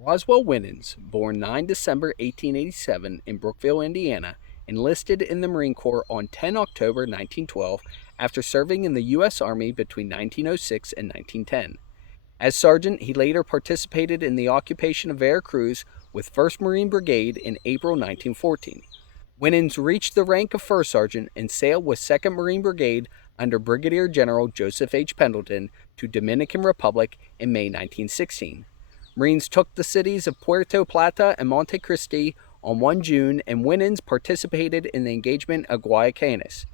Roswell Winans, born 9 December 1887 in Brookville, Indiana, enlisted in the Marine Corps on 10 October 1912 after serving in the U.S. Army between 1906 and 1910. As sergeant, he later participated in the occupation of Veracruz with 1st Marine Brigade in April 1914. Winans reached the rank of first sergeant and sailed with 2nd Marine Brigade under Brigadier General Joseph H. Pendleton to Dominican Republic in May 1916. Marines took the cities of Puerto Plata and Monte Cristi on 1 June, and Winans participated in the engagement of Guayacanes.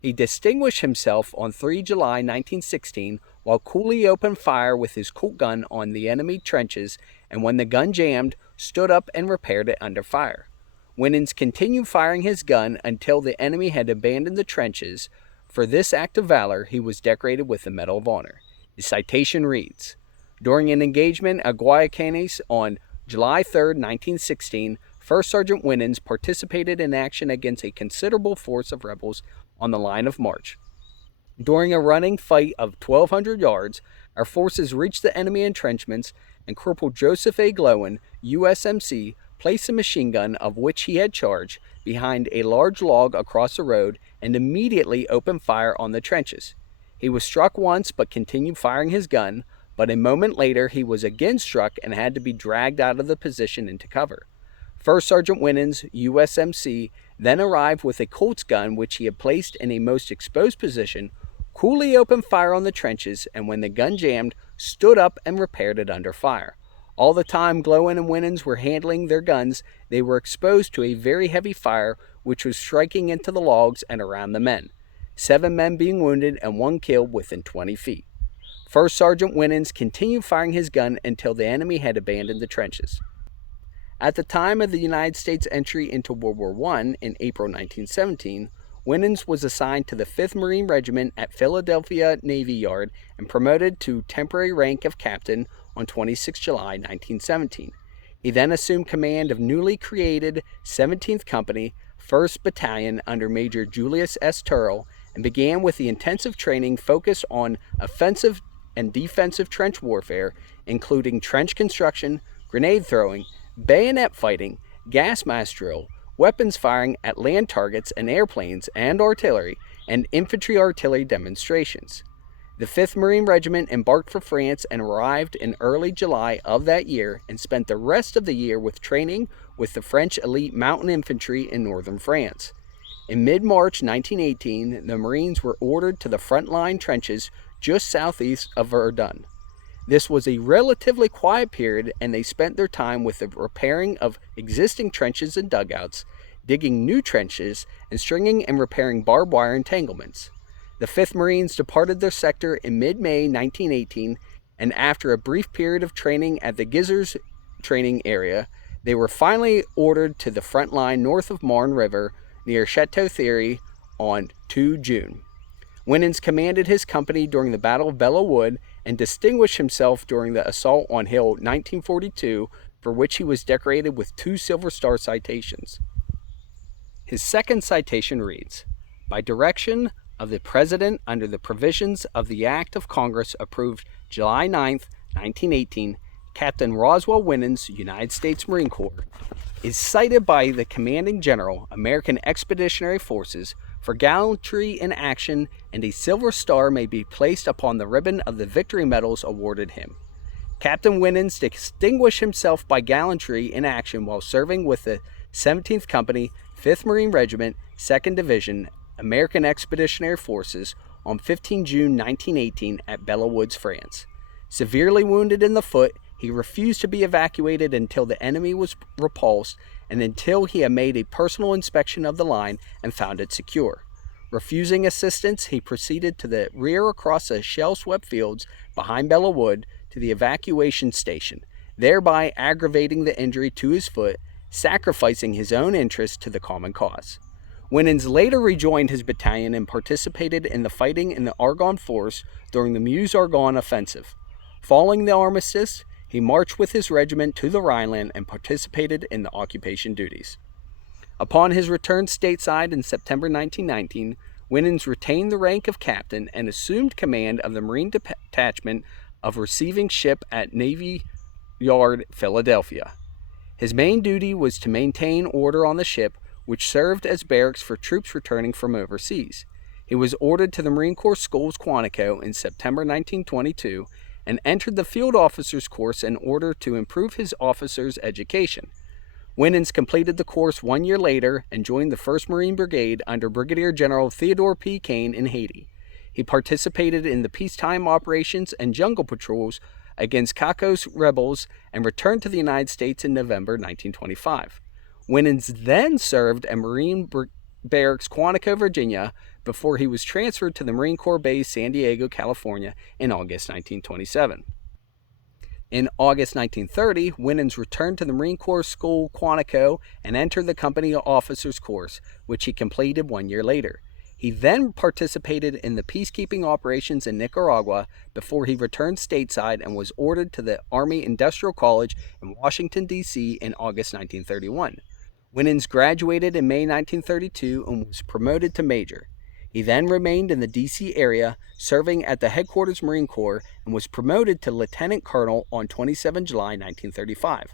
He distinguished himself on 3 July 1916 while coolly opened fire with his Colt gun on the enemy trenches, and when the gun jammed, stood up and repaired it under fire. Winans continued firing his gun until the enemy had abandoned the trenches. For this act of valor, he was decorated with the Medal of Honor. His citation reads, "During an engagement at Guayacanes on July 3, 1916, First Sergeant Winans participated in action against a considerable force of rebels on the line of march. During a running fight of 1,200 yards, our forces reached the enemy entrenchments, and Corporal Joseph A. Glowen, USMC, placed the machine gun of which he had charge behind a large log across the road and immediately opened fire on the trenches. He was struck once but continued firing his gun, but a moment later he was again struck and had to be dragged out of the position into cover. First Sergeant Winans, USMC, then arrived with a Colt's gun which he had placed in a most exposed position, coolly opened fire on the trenches, and when the gun jammed, stood up and repaired it under fire. All the time Glowen and Winans were handling their guns, they were exposed to a very heavy fire which was striking into the logs and around the men, 7 men being wounded and 1 killed within 20 feet. First Sergeant Winans continued firing his gun until the enemy had abandoned the trenches. At the time of the United States entry into World War I in April 1917, Winans was assigned to the 5th Marine Regiment at Philadelphia Navy Yard and promoted to temporary rank of captain on 26 July 1917. He then assumed command of newly created 17th Company, 1st Battalion under Major Julius S. Turrell, and began with the intensive training focused on offensive and defensive trench warfare, including trench construction, grenade throwing, bayonet fighting, gas mask drill, weapons firing at land targets and airplanes and artillery, and infantry artillery demonstrations. The 5th Marine Regiment embarked for France and arrived in early July of that year and spent the rest of the year with training with the French elite mountain infantry in northern France. In mid-March 1918, the Marines were ordered to the front-line trenches just southeast of Verdun. This was a relatively quiet period, and they spent their time with the repairing of existing trenches and dugouts, digging new trenches, and stringing and repairing barbed wire entanglements. The 5th Marines departed their sector in mid-May 1918, and after a brief period of training at the Gizzers training area, they were finally ordered to the front line north of Marne River near Chateau Thierry on 2 June. Winans commanded his company during the Battle of Belleau Wood and distinguished himself during the assault on Hill 1942, for which he was decorated with 2 Silver Star citations. His second citation reads, "By direction of the President under the provisions of the Act of Congress approved July 9, 1918, Captain Roswell Winans, United States Marine Corps, is cited by the Commanding General, American Expeditionary Forces, for gallantry in action, and a Silver Star may be placed upon the ribbon of the victory medals awarded him. Captain Winans distinguished himself by gallantry in action while serving with the 17th Company, 5th Marine Regiment, 2nd Division, American Expeditionary Forces on 15 June 1918 at Belleau Woods, France. Severely wounded in the foot, he refused to be evacuated until the enemy was repulsed and until he had made a personal inspection of the line and found it secure. Refusing assistance, he proceeded to the rear across the shell-swept fields behind Belleau Wood to the evacuation station, thereby aggravating the injury to his foot, sacrificing his own interest to the common cause. Winans later rejoined his battalion and participated in the fighting in the Argonne Force during the Meuse-Argonne offensive. Following the armistice, he marched with his regiment to the Rhineland and participated in the occupation duties. Upon his return stateside in September 1919, Winans retained the rank of captain and assumed command of the Marine Detachment of Receiving Ship at Navy Yard, Philadelphia. His main duty was to maintain order on the ship, which served as barracks for troops returning from overseas. He was ordered to the Marine Corps Schools Quantico in September 1922 and entered the field officers course in order to improve his officers' education. Winans completed the course 1 year later and joined the 1st Marine Brigade under Brigadier General Theodore P. Kane in Haiti. He participated in the peacetime operations and jungle patrols against Cacos rebels and returned to the United States in November 1925. Winans then served at Marine Barracks Quantico, Virginia, before he was transferred to the Marine Corps Base San Diego, California in August 1927. In August 1930, Winans returned to the Marine Corps School Quantico and entered the company officers course, which he completed 1 year later. He then participated in the peacekeeping operations in Nicaragua before he returned stateside and was ordered to the Army Industrial College in Washington, D.C. in August 1931. Winans graduated in May 1932 and was promoted to major. He then remained in the D.C. area, serving at the Headquarters Marine Corps, and was promoted to lieutenant colonel on 27 July 1935.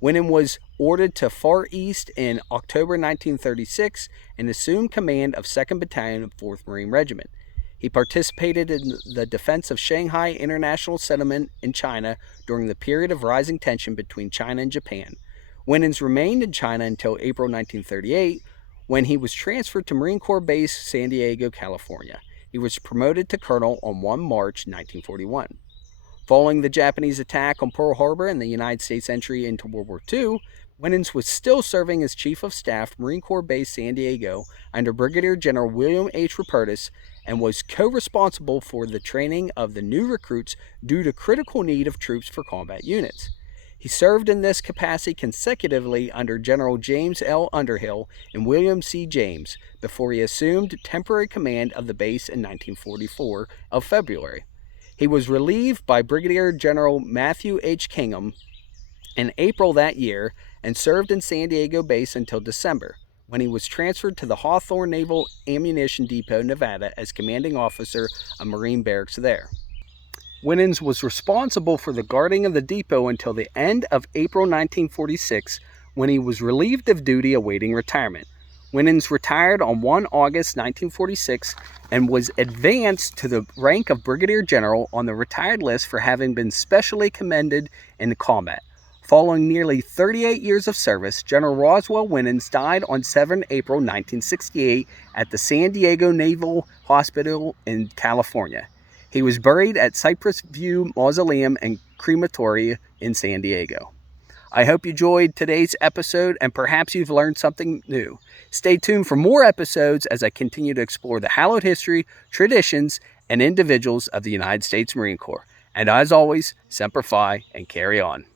Winans was ordered to Far East in October 1936 and assumed command of 2nd Battalion of 4th Marine Regiment. He participated in the defense of Shanghai International Settlement in China during the period of rising tension between China and Japan. Winans remained in China until April 1938, when he was transferred to Marine Corps Base San Diego, California. He was promoted to colonel on 1 March 1941. Following the Japanese attack on Pearl Harbor and the United States entry into World War II, Winans was still serving as Chief of Staff, Marine Corps Base San Diego, under Brigadier General William H. Rupertus, and was co-responsible for the training of the new recruits due to critical need of troops for combat units. He served in this capacity consecutively under General James L. Underhill and William C. James before he assumed temporary command of the base in 1944 of February. He was relieved by Brigadier General Matthew H. Kingham in April that year and served in San Diego Base until December, when he was transferred to the Hawthorne Naval Ammunition Depot, Nevada, as commanding officer of Marine Barracks there. Winans was responsible for the guarding of the depot until the end of April 1946, when he was relieved of duty awaiting retirement. Winans retired on 1 August 1946 and was advanced to the rank of Brigadier General on the retired list for having been specially commended in combat. Following nearly 38 years of service, General Roswell Winans died on 7 April 1968 at the San Diego Naval Hospital in California. He was buried at Cypress View Mausoleum and Crematory in San Diego. I hope you enjoyed today's episode and perhaps you've learned something new. Stay tuned for more episodes as I continue to explore the hallowed history, traditions, and individuals of the United States Marine Corps. And as always, Semper Fi and carry on.